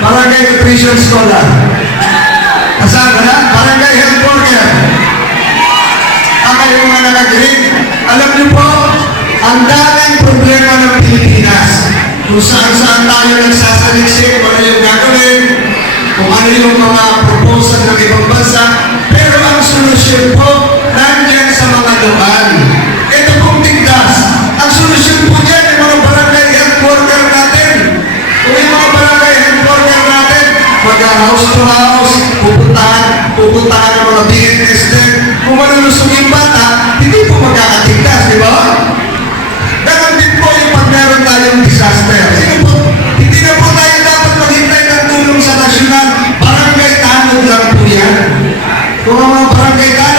Barangay Nutrition Scholar. Kasama na? Barangay Health Worker. Kayo mga nag-grade. Alam niyo po, ang daming problema ng Pilipinas. Kung saan-saan tayo nagsasaliksik, ano yung gagawin, kung ano yung mga proposal ng ibang bansa. Pero ang solusyon po, nandiyan sa mga lokal. Ito pong tigdas. Ang solusyon po dyan, yung mga barangay health worker natin. Kung yung mga barangay health worker natin, mag-house to house, pupuntahan ng mga BNS din. Kung malulusog yung bata, hindi po magkakatigdas, di ba? Ganon din po yung pag meron tayong disaster. Hindi na po tayo dapat maghintay ng tulong sa nasyonal. Barangay tanod lang po yan. Kung ang mga barangay tanod,